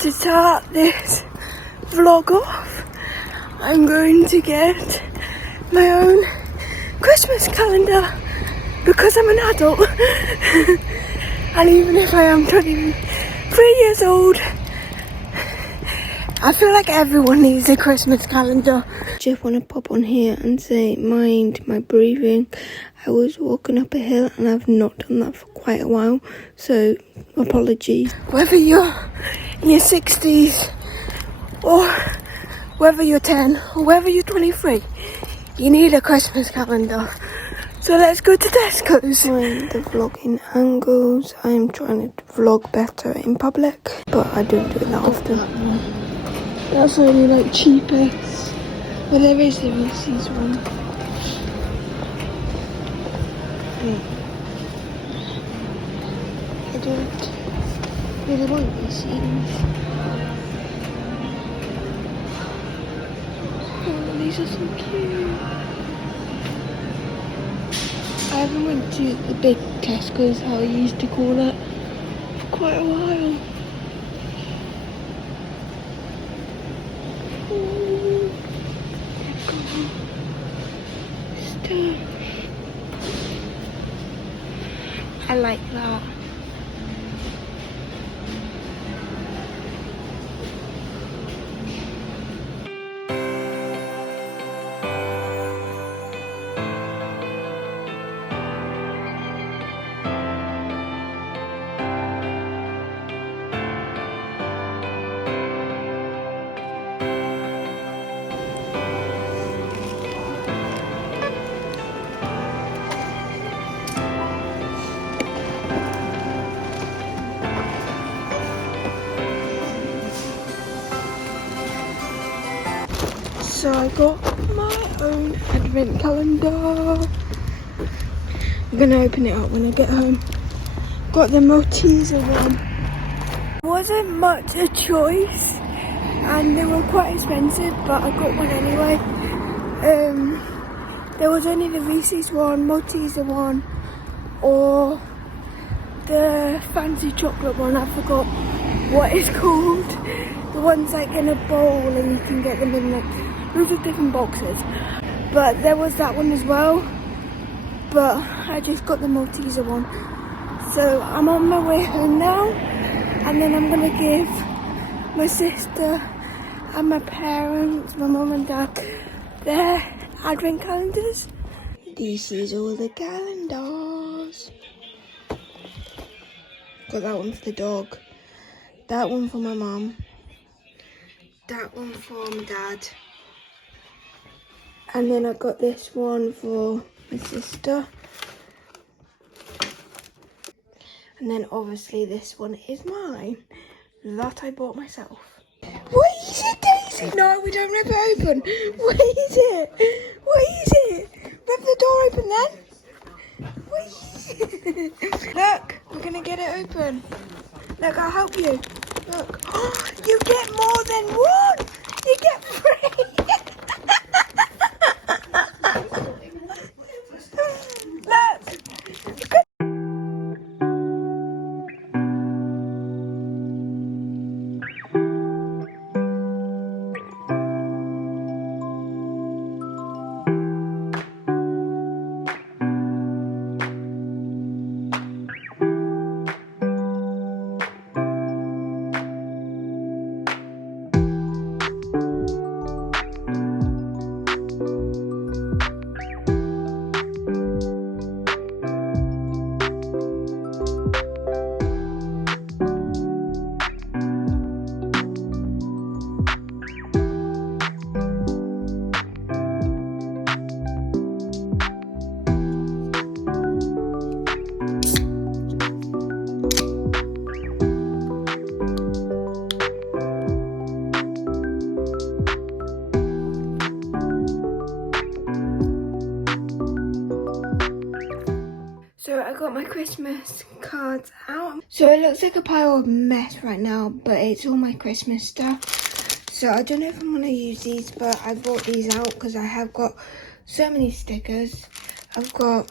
to start this vlog off, I'm going to get my own Christmas calendar because I'm an adult. And even if I am 23 years old, I feel like everyone needs a Christmas calendar. Just want to pop on here and say, mind my breathing. I was walking up a hill and I've not done that for quite a while, so apologies. Whether you're in your 60s or whether you're 10 or whether you're 23, you need a Christmas calendar. So let's go to Tesco's. Find the vlogging angles. I'm trying to vlog better in public, but I don't do it that often. That's only like cheapest, but there is the Reese's one. I don't really want Reese's. Oh, these are so cute. I haven't went to the big Tesco's, how I used to call it, for quite a while. Oh, stuff. I like that. So I got my own advent calendar. I'm gonna open it up when I get home. Got the Malteser one. Wasn't much a choice and they were quite expensive, but I got one anyway. There was only the Reese's one, Malteser one, or the fancy chocolate one. I forgot what it's called. The one's like in a bowl and you can get them in like loads of different boxes. But there was that one as well, but I just got the Malteser one. So I'm on my way home now, and then I'm gonna give my sister and my parents, my mum and dad, their advent calendars. This is all the calendars. Got that one for the dog, that one for my mum, that one for my dad, and then I got this one for my sister, and then obviously this one is mine, that I bought myself. What is it, Daisy? No, we don't rip it open. What is it? What is it? Rip the door open then. What is it? Look, we're gonna get it open. Look, I'll help you. Look. Oh, you get more than one. You get three. Look. So I got my Christmas cards out. So it looks like a pile of mess right now, but it's all my Christmas stuff. So I don't know if I'm going to use these, but I brought these out because I have got so many stickers. I've got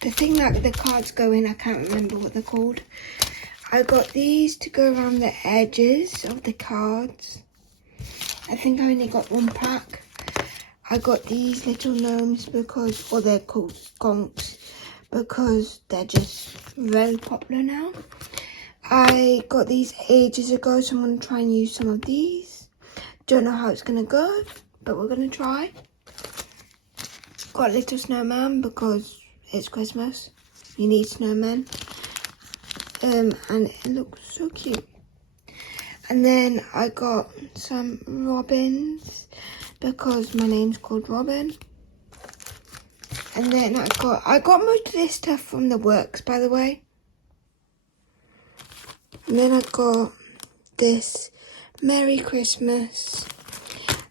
the the thing that the cards go in, I can't remember what they're called. I got these to go around the edges of the cards. I think I only got one pack. I got these little gnomes because, or they're called skunks, because they're just very popular now. I got these ages ago, so I'm going to try and use some of these. Don't know how it's going to go, but we're going to try. Got a little snowman because it's Christmas. You need snowmen. And it looks so cute. And then I got some robins because my name's called Robin. And then I got most of this stuff from the works, by the way. And then I got this Merry Christmas.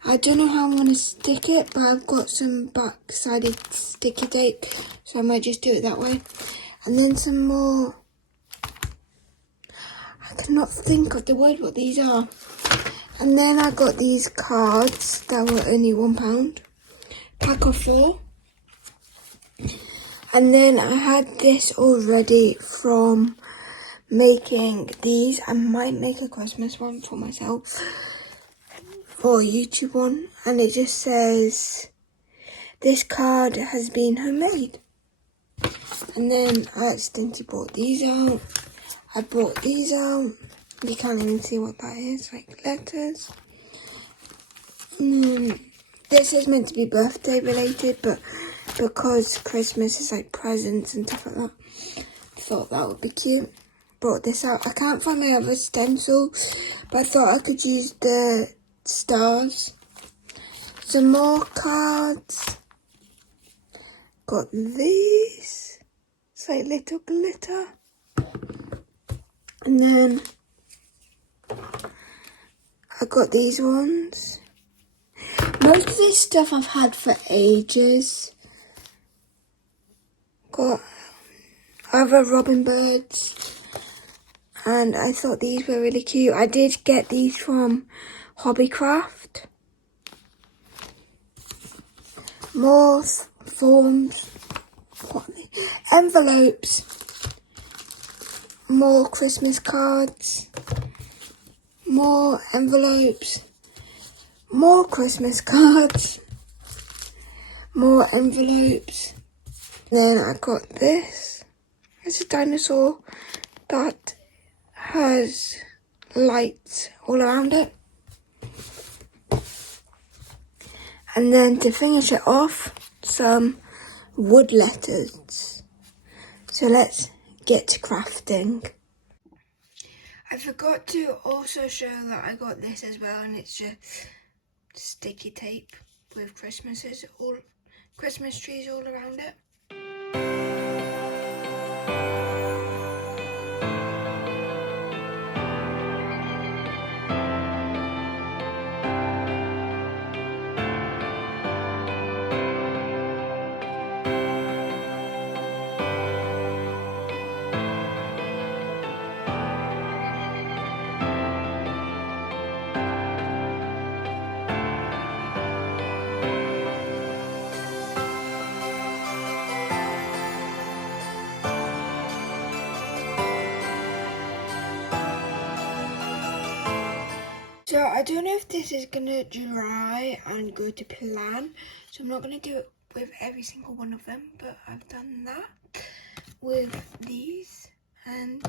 I don't know how I'm going to stick it, but I've got some back-sided sticky tape, so I might just do it that way. And then some more. I cannot think of the word what these are. And then I got these cards that were only £1. Pack of 4. And then I had this already from making these. I might make a Christmas one for myself, or a YouTube one. And it just says, this card has been homemade. And then I accidentally brought these out. I brought these out. You can't even see what that is, like letters. This is meant to be birthday related, but because Christmas is like presents and stuff like that, I thought that would be cute. Brought this out. I can't find my other stencil, but I thought I could use the stars. Some more cards. Got these. It's like little glitter. And then I got these ones. Most of this stuff I've had for ages. Got other robin birds. And I thought these were really cute. I did get these from Hobbycraft. More forms. Envelopes. More Christmas cards. More envelopes. More Christmas cards. More envelopes. Then I got this. It's a dinosaur that has lights all around it. And then to finish it off, some wood letters. So let's get to crafting. I forgot to also show that I got this as well, and it's just sticky tape with Christmas trees all around it. So I don't know if this is going to dry and go to plan, so I'm not going to do it with every single one of them, but I've done that with these, and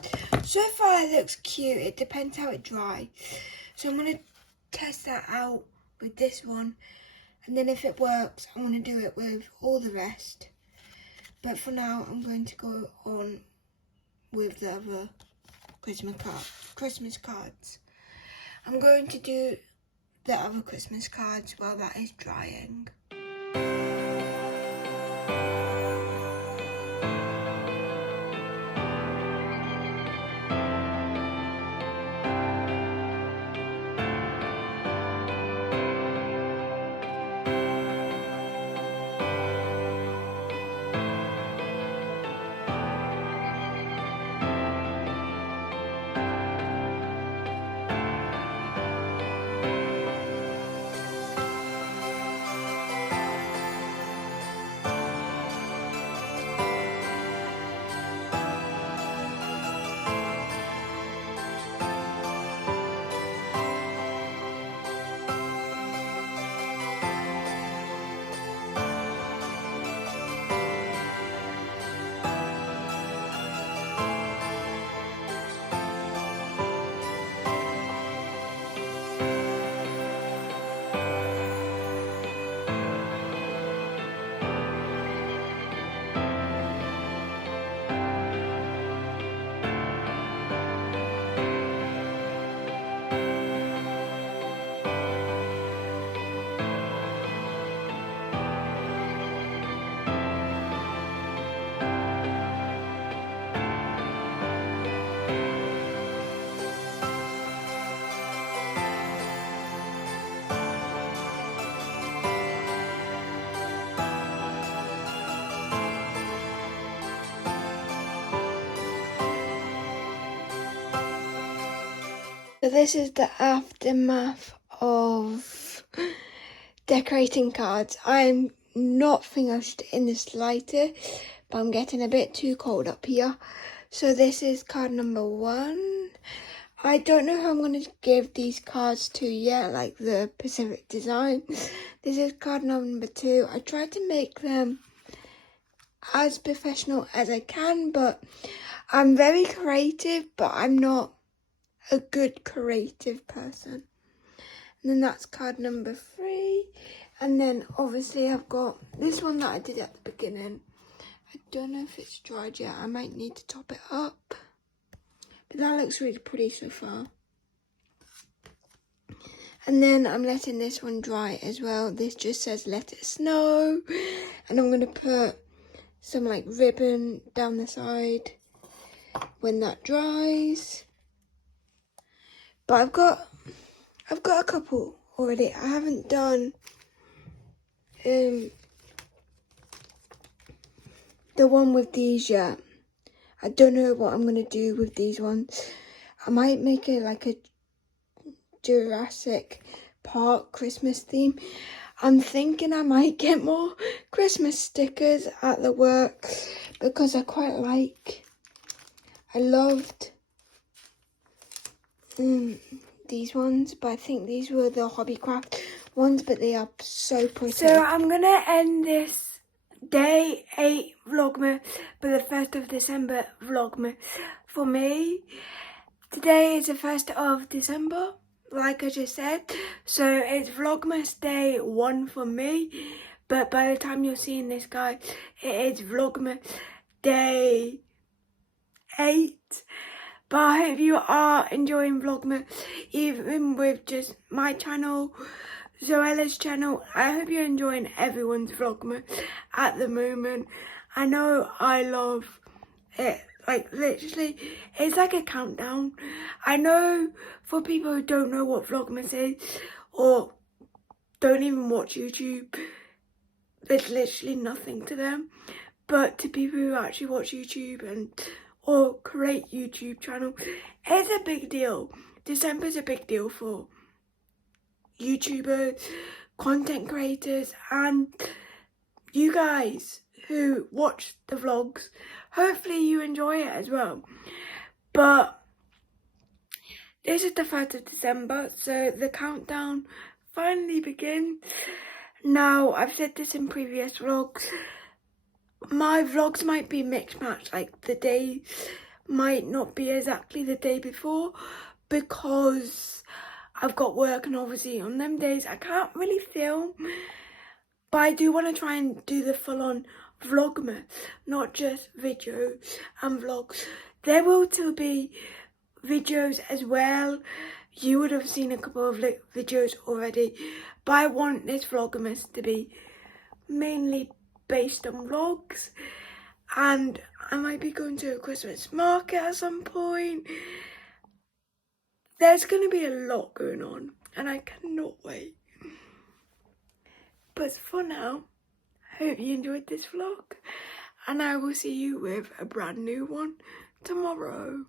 so far it looks cute. It depends how it dries, so I'm going to test that out with this one, and then if it works I'm going to do it with all the rest, but for now I'm going to go on with the other Christmas cards. I'm going to do the other Christmas cards while that is drying. So this is the aftermath of decorating cards. I'm not finished in the slightest, but I'm getting a bit too cold up here. So this is card number 1. I don't know who I'm going to give these cards to yet, like the Pacific design. This is card number 2. I tried to make them as professional as I can, but I'm very creative, but I'm not a good creative person. And then that's card number 3. And then obviously I've got this one that I did at the beginning. I don't know if it's dried yet. I might need to top it up. But that looks really pretty so far. And then I'm letting this one dry as well. This just says let it snow. And I'm going to put some like ribbon down the side when that dries. But I've got a couple already. I haven't done the one with these yet. I don't know what I'm going to do with these ones. I might make it like a Jurassic Park Christmas theme. I'm thinking I might get more Christmas stickers at the work because I loved these ones, but I think these were the Hobbycraft ones, but they are so pretty. So I'm going to end this day 8 Vlogmas, but the 1st of December Vlogmas for me. Today is the 1st of December, like I just said, so it's Vlogmas day 1 for me, but by the time you're seeing this, guys, it is Vlogmas day 8. But I hope you are enjoying Vlogmas, even with just my channel, Zoella's channel. I hope you're enjoying everyone's Vlogmas at the moment. I know I love it. Like, literally, it's like a countdown. I know for people who don't know what Vlogmas is, or don't even watch YouTube, it's literally nothing to them. But to people who actually watch YouTube and or create YouTube channel, it's a big deal. December's a big deal for YouTubers, content creators, and you guys who watch the vlogs. Hopefully you enjoy it as well. But this is the 1st of December, so the countdown finally begins. Now, I've said this in previous vlogs, my vlogs might be mixed match, like the day might not be exactly the day before because I've got work, and obviously on them days I can't really film. But I do want to try and do the full-on Vlogmas, not just videos and vlogs. There will still be videos as well. You would have seen a couple of videos already, but I want this Vlogmas to be mainly based on vlogs, and I might be going to a Christmas market at some point. There's going to be a lot going on, and I cannot wait. But for now, I hope you enjoyed this vlog, and I will see you with a brand new one tomorrow.